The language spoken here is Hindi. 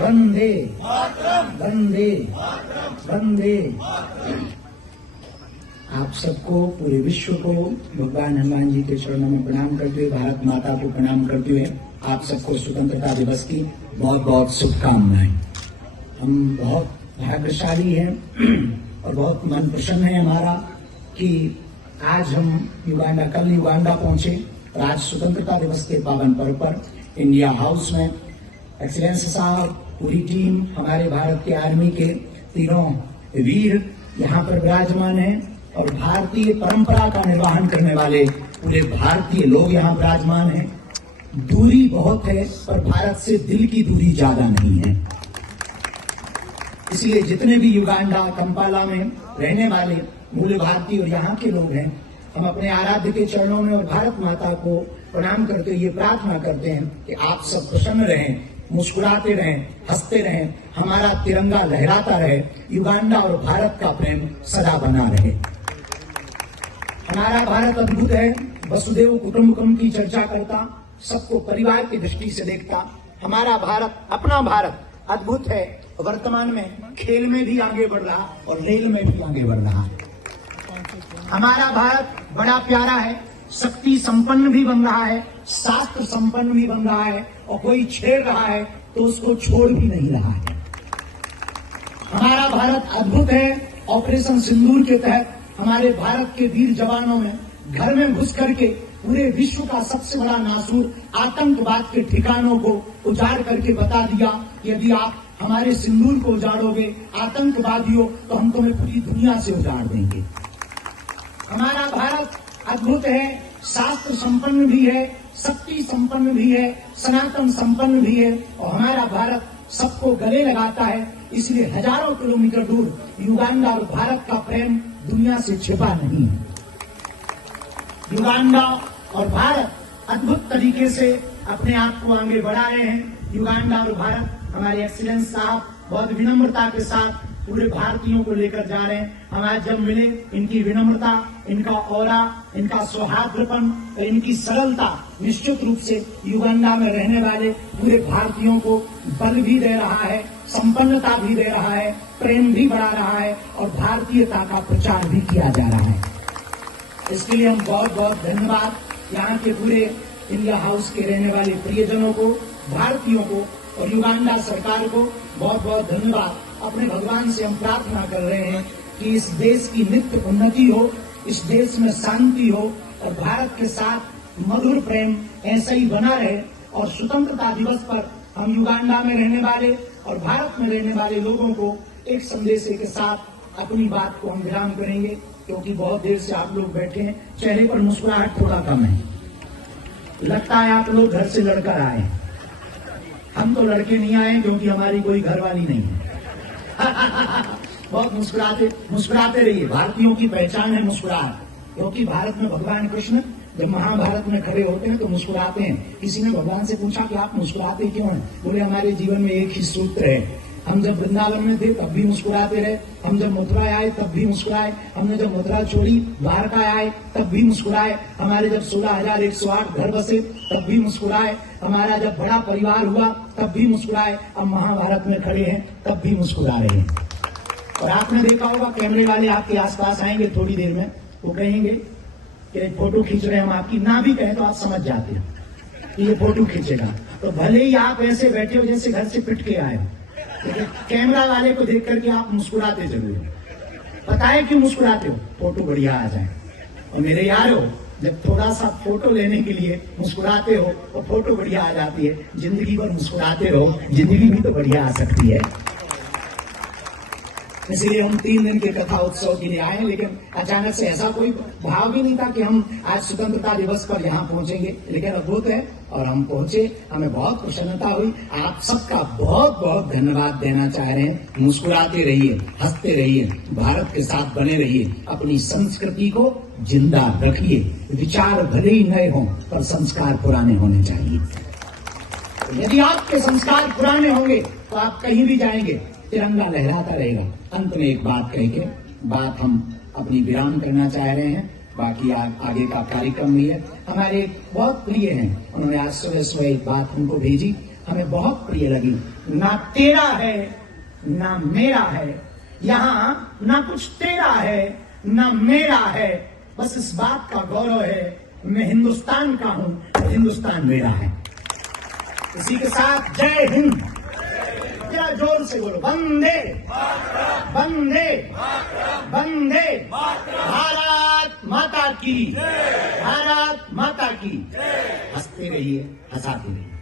वंदे वंदे वंदे। आप सबको, पूरे विश्व को भगवान हनुमान जी के चरणों में प्रणाम करते हुए, भारत माता को प्रणाम करते हुए आप सबको स्वतंत्रता दिवस की बहुत बहुत शुभकामनाएं। हम बहुत भाग्यशाली हैं और बहुत मन प्रसन्न है हमारा कि आज हम कल युगांडा पहुंचे और आज स्वतंत्रता दिवस के पावन पर्व पर इंडिया हाउस में एक्सीलेंस साहब, पूरी टीम, हमारे भारत के आर्मी के तीनों वीर यहाँ पर विराजमान हैं और भारतीय परंपरा का निर्वहन करने वाले पूरे भारतीय लोग यहाँ विराजमान हैं। दूरी बहुत है पर भारत से दिल की दूरी ज्यादा नहीं है। इसलिए जितने भी युगांडा, कंपाला में रहने वाले मूल भारतीय और यहाँ के लोग हैं, हम अपने आराध्य के चरणों में और भारत माता को प्रणाम करते हुए ये प्रार्थना करते हैं कि आप सब प्रसन्न रहें, मुस्कुराते रहें, हंसते रहें, हमारा तिरंगा लहराता रहे, युगांडा और भारत का प्रेम सदा बना रहे। हमारा भारत अद्भुत है, वसुदेव कुटुंबकम की चर्चा करता, सबको परिवार की दृष्टि से देखता। हमारा भारत, अपना भारत अद्भुत है, वर्तमान में खेल में भी आगे बढ़ रहा और रेल में भी आगे बढ़ रहा है। हमारा भारत बड़ा प्यारा है, शक्ति संपन्न भी बन रहा है, शास्त्र संपन्न भी बन रहा है और कोई छेड़ रहा है तो उसको छोड़ भी नहीं रहा है। हमारा भारत अद्भुत है। ऑपरेशन सिंदूर के तहत हमारे भारत के वीर जवानों ने घर में घुस करके पूरे विश्व का सबसे बड़ा नासूर आतंकवाद के ठिकानों को उजाड़ करके बता दिया, यदि आप हमारे सिंदूर को उजाड़ोगे आतंकवादियों तो हम तुम्हें पूरी दुनिया से उजाड़ देंगे। हमारा भारत अद्भुत है, शास्त्र संपन्न भी है, शक्ति संपन्न भी है, सनातन संपन्न भी है और हमारा भारत सबको गले लगाता है। इसलिए हजारों किलोमीटर दूर युगांडा और भारत का प्रेम दुनिया से छिपा नहीं है। युगांडा और भारत अद्भुत तरीके से अपने आप को आगे बढ़ा रहे हैं। युगांडा और भारत, हमारे एक्सीलेंस साहब बहुत विनम्रता के साथ पूरे भारतीयों को लेकर जा रहे हैं। हम आज जब मिले, इनकी विनम्रता, इनका ऑरा, इनका सौहार्दपन और इनकी सरलता निश्चित रूप से युगांडा में रहने वाले पूरे भारतीयों को बल भी दे रहा है, संपन्नता भी दे रहा है, प्रेम भी बढ़ा रहा है और भारतीयता का प्रचार भी किया जा रहा है। इसके लिए हम बहुत बहुत धन्यवाद यहाँ के पूरे इंडिया हाउस के रहने वाले प्रियजनों को, भारतीयों को और युगांडा सरकार को बहुत बहुत धन्यवाद। अपने भगवान से हम प्रार्थना कर रहे हैं कि इस देश की नित्य उन्नति हो, इस देश में शांति हो और भारत के साथ मधुर प्रेम ऐसा ही बना रहे। और स्वतंत्रता दिवस पर हम युगांडा में रहने वाले और भारत में रहने वाले लोगों को एक संदेश के साथ अपनी बात को हम विराम करेंगे, क्योंकि बहुत देर से आप लोग बैठे हैं, चेहरे पर मुस्कुराहट थोड़ा कम है। लगता है आप लोग घर से लड़कर आए। हम तो लड़के नहीं आए क्योंकि हमारी कोई घरवाली नहीं है। बहुत मुस्कुराते रहिए। भारतीयों की पहचान है मुस्कुराहट, क्योंकि भारत में भगवान कृष्ण जब महाभारत में खड़े होते हैं तो मुस्कुराते हैं। किसी ने भगवान से पूछा कि आप मुस्कुराते क्यों हैं? बोले हमारे जीवन में एक ही सूत्र है, हम जब वृंदावन में थे तब भी मुस्कुराते रहे, हम जब मथुरा आए तब भी मुस्कुराए, हमने जब मथुरा छोड़ी द्वारका आए तब भी मुस्कुराए, हमारे जब 16,108 घर बसे तब भी मुस्कुराए, हमारा जब बड़ा परिवार हुआ तब भी मुस्कुराए, अब महाभारत में खड़े हैं तब भी मुस्कुरा रहे हैं। और आपने देखा होगा कैमरे वाले आपके आसपास आएंगे थोड़ी देर में, वो कहेंगे कि फोटो खींच रहे हैं हम आपकी, ना भी कहें तो आप समझ जाते हैं कि ये फोटो खींचेगा। तो भले ही आप ऐसे बैठे हो जैसे घर से पिट के आए हो, लेकिन कैमरा वाले को देख करके आप मुस्कुराते जरूर हो। पता है क्यों मुस्कुराते हो? फोटो बढ़िया आ जाए। और मेरे यारो, जब थोड़ा सा फोटो लेने के लिए मुस्कुराते हो और फोटो बढ़िया आ जाती है, जिंदगी भर मुस्कुराते रहो, जिंदगी भी तो बढ़िया आ सकती है। इसलिए हम 3 दिन के कथा उत्सव के लिए आए, लेकिन अचानक से ऐसा कोई भाव भी नहीं था कि हम आज स्वतंत्रता दिवस पर यहाँ पहुंचेंगे, लेकिन अद्भुत है और हम पहुंचे। हमें बहुत प्रसन्नता हुई। आप सबका बहुत बहुत धन्यवाद देना चाह रहे हैं। मुस्कुराते रहिए, हंसते रहिए, भारत के साथ बने रहिए, अपनी संस्कृति को जिंदा रखिए। विचार भले ही नए हों पर संस्कार पुराने होने चाहिए। यदि आपके संस्कार पुराने होंगे तो आप कहीं भी जाएंगे तिरंगा लहराता रहेगा। अंत में एक बात कह के बात हम अपनी विराम करना चाह रहे हैं। बाकी आगे का कार्यक्रम भी है। हमारे बहुत प्रिय हैं, उन्होंने आज सुबह एक बात हमको भेजी, हमें बहुत प्रिय लगी। ना तेरा है ना मेरा है, यहां ना कुछ तेरा है ना मेरा है, बस इस बात का गौरव है मैं हिंदुस्तान का हूं, हिंदुस्तान मेरा है। इसी के साथ जय हिंद, जरा जोर से बोलो, वंदे वंदे वंदे, भारत माता की, भारत माता की। हंसते रहिए, हंसाते रहिए।